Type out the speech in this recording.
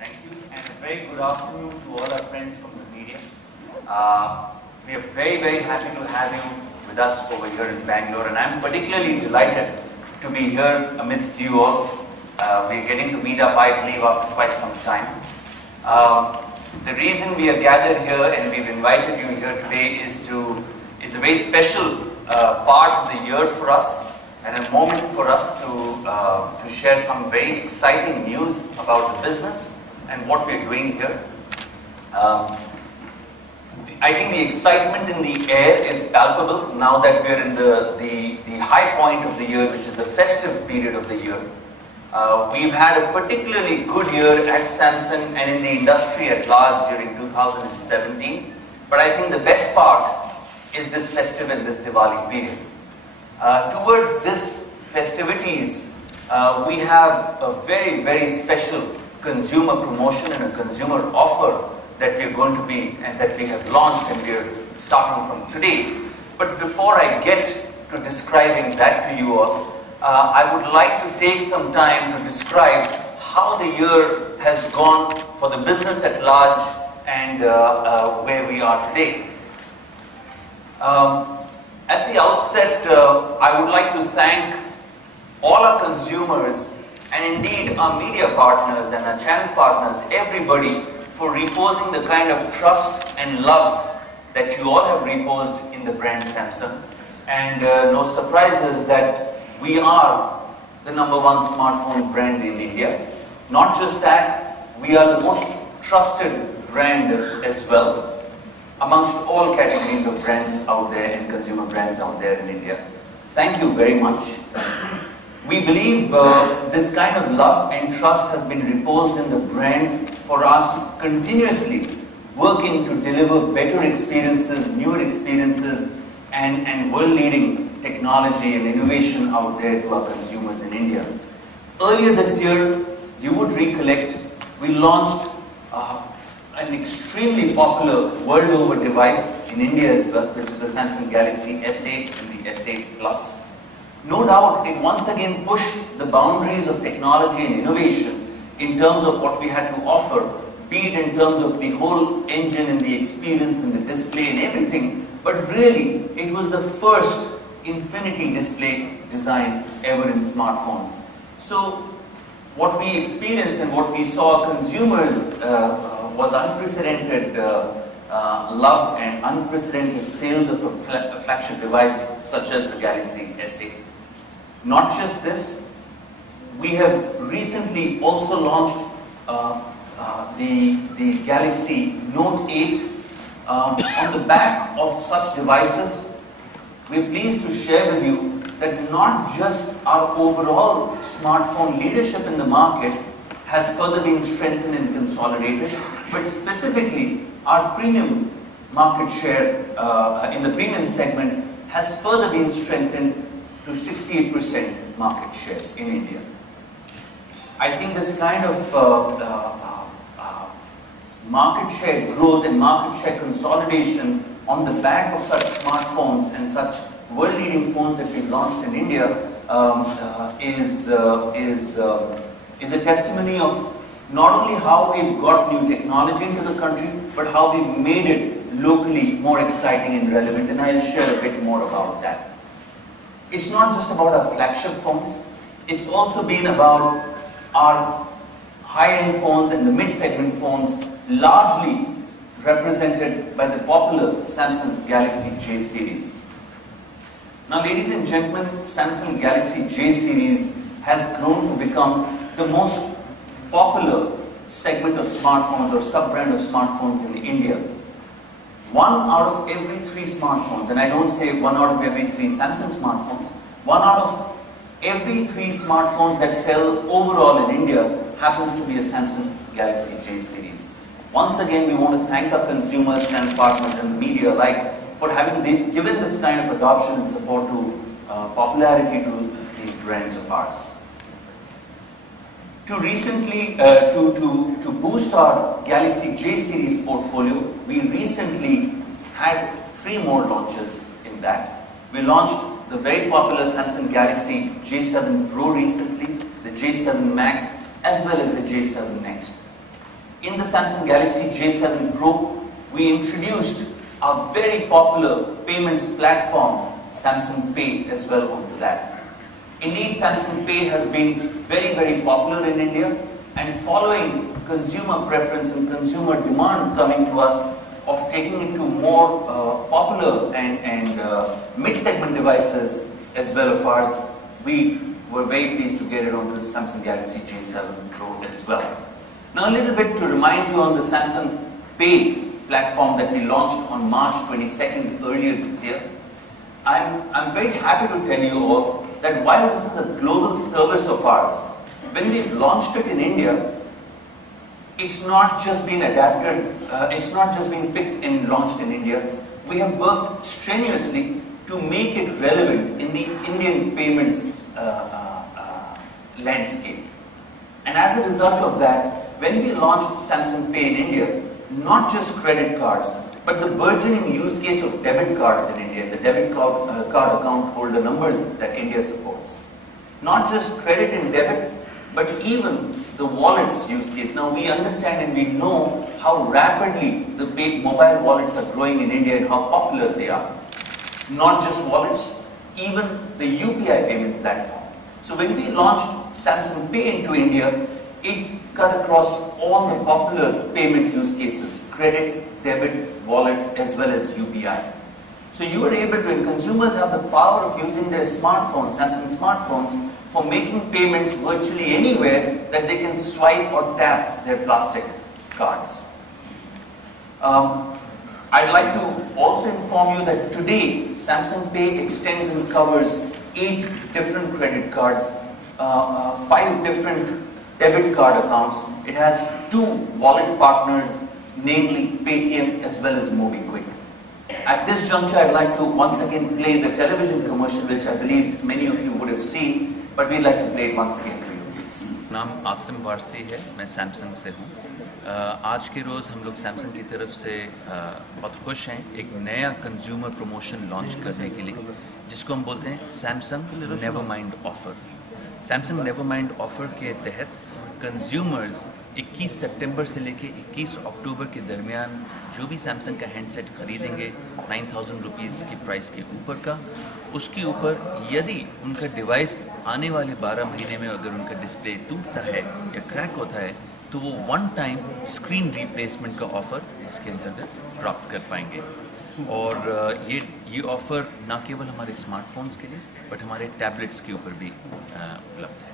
Thank you, and a very good afternoon to all our friends from the media. We are very happy to have you with us over here in Bangalore, and I'm particularly delighted to be here amidst you all. We're getting to meet up, I believe, after quite some time. The reason we are gathered here and we've invited you here today is a very special part of the year for us, and a moment for us to share some very exciting news about the business and what we're doing here. I think the excitement in the air is palpable now that we're in the high point of the year, which is the festive period of the year. We've had a particularly good year at Samsung and in the industry at large during 2017. But I think the best part is this festive and this Diwali period. Towards this festivities, we have a very special consumer promotion and a consumer offer that we are going to be and that we have launched and we are starting from today. But before I get to describing that to you all, I would like to take some time to describe how the year has gone for the business at large and where we are today. At the outset, I would like to thank all our consumers and indeed our media partners and our channel partners, everybody, for reposing the kind of trust and love that you all have reposed in the brand Samsung. And no surprises that we are the #1 smartphone brand in India. Not just that, we are the most trusted brand as well amongst all categories of brands out there and consumer brands out there in India. Thank you very much. We believe this kind of love and trust has been reposed in the brand for us continuously working to deliver better experiences, newer experiences, and world-leading technology and innovation out there to our consumers in India. Earlier this year, you would recollect, we launched an extremely popular world-over device in India as well, which is the Samsung Galaxy S8 and the S8 Plus. No doubt, it once again pushed the boundaries of technology and innovation in terms of what we had to offer, be it in terms of the whole engine and the experience and the display and everything, but really, it was the first infinity display design ever in smartphones. So, what we experienced and what we saw consumers was unprecedented love and unprecedented sales of a flagship device such as the Galaxy S8. Not just this, we have recently also launched the Galaxy Note 8. On the back of such devices, we're pleased to share with you that not just our overall smartphone leadership in the market has further been strengthened and consolidated, but specifically our premium market share in the premium segment has further been strengthened to 68% market share in India. I think this kind of market share growth and market share consolidation on the back of such smartphones and such world-leading phones that we've launched in India is a testimony of not only how we've got new technology into the country, but how we've made it locally more exciting and relevant, and I'll share a bit more about that. It's not just about our flagship phones, it's also been about our high-end phones and the mid-segment phones, largely represented by the popular Samsung Galaxy J series. Now, ladies and gentlemen, Samsung Galaxy J series has grown to become the most popular segment of smartphones or sub-brand of smartphones in India. 1 out of every 3 smartphones, and I don't say 1 out of every 3 Samsung smartphones, 1 out of every 3 smartphones that sell overall in India happens to be a Samsung Galaxy J series. Once again, we want to thank our consumers, channel partners and media alike for having given this kind of adoption and support to popularity to these brands of ours. To boost our Galaxy J series portfolio, we recently had 3 more launches in that. We launched the very popular Samsung Galaxy J7 Pro recently, the J7 Max, as well as the J7 Next. In the Samsung Galaxy J7 Pro, we introduced a very popular payments platform, Samsung Pay, as well onto that. Indeed, Samsung Pay has been very, very popular in India, and following consumer preference and consumer demand coming to us of taking it to more popular and mid-segment devices as well of ours, we were very pleased to get it onto the Samsung Galaxy J7 Pro as well. Now a little bit to remind you on the Samsung Pay platform that we launched on March 22nd earlier this year. I'm very happy to tell you all that while this is a global service of ours, when we've launched it in India, it's not just been adapted, it's not just been picked and launched in India. We have worked strenuously to make it relevant in the Indian payments landscape. And as a result of that, when we launched Samsung Pay in India, not just credit cards, but the burgeoning use case of debit cards in India, the debit card account holder numbers that India supports. Not just credit and debit, but even the wallets use case. Now we understand and we know how rapidly the mobile wallets are growing in India and how popular they are. Not just wallets, even the UPI payment platform. So when we launched Samsung Pay into India, it cut across all the popular payment use cases, credit, debit, wallet, as well as UPI. So you are able to, and consumers have the power of using their smartphones, Samsung smartphones, for making payments virtually anywhere that they can swipe or tap their plastic cards. I'd like to also inform you that today Samsung Pay extends and covers 8 different credit cards, 5 different debit card accounts. It has 2 wallet partners, namely Paytm as well as MobiKwik. At this juncture, I'd like to once again play the television commercial, which I believe many of you would have seen, but we'd like to play it once again for you, please. नाम आसिम वारसी है, मैं Samsung से हूँ। आज के रोज़ हम लोग Samsung की तरफ से बहुत खुश हैं एक नया कंज्यूमर प्रमोशन लॉन्च करने के लिए, जिसको हम बोलते हैं Samsung never mind offer. Samsung never mind offer के तहत कंज्यूमर्स 21 सितंबर से लेके 21 अक्टूबर के दरमियान जो भी सैमसंग का हैंडसेट खरीदेंगे 9,000 रुपीज़ की प्राइस के ऊपर का, उसके ऊपर यदि उनका डिवाइस आने वाले 12 महीने में अगर उनका डिस्प्ले टूटता है या क्रैक होता है तो वो वन टाइम स्क्रीन रिप्लेसमेंट का ऑफ़र इसके अंतर्गत प्राप्त कर पाएंगे। और ये ऑफ़र ना केवल हमारे स्मार्टफोन्स के लिए बट हमारे टैबलेट्स के ऊपर भी उपलब्ध है।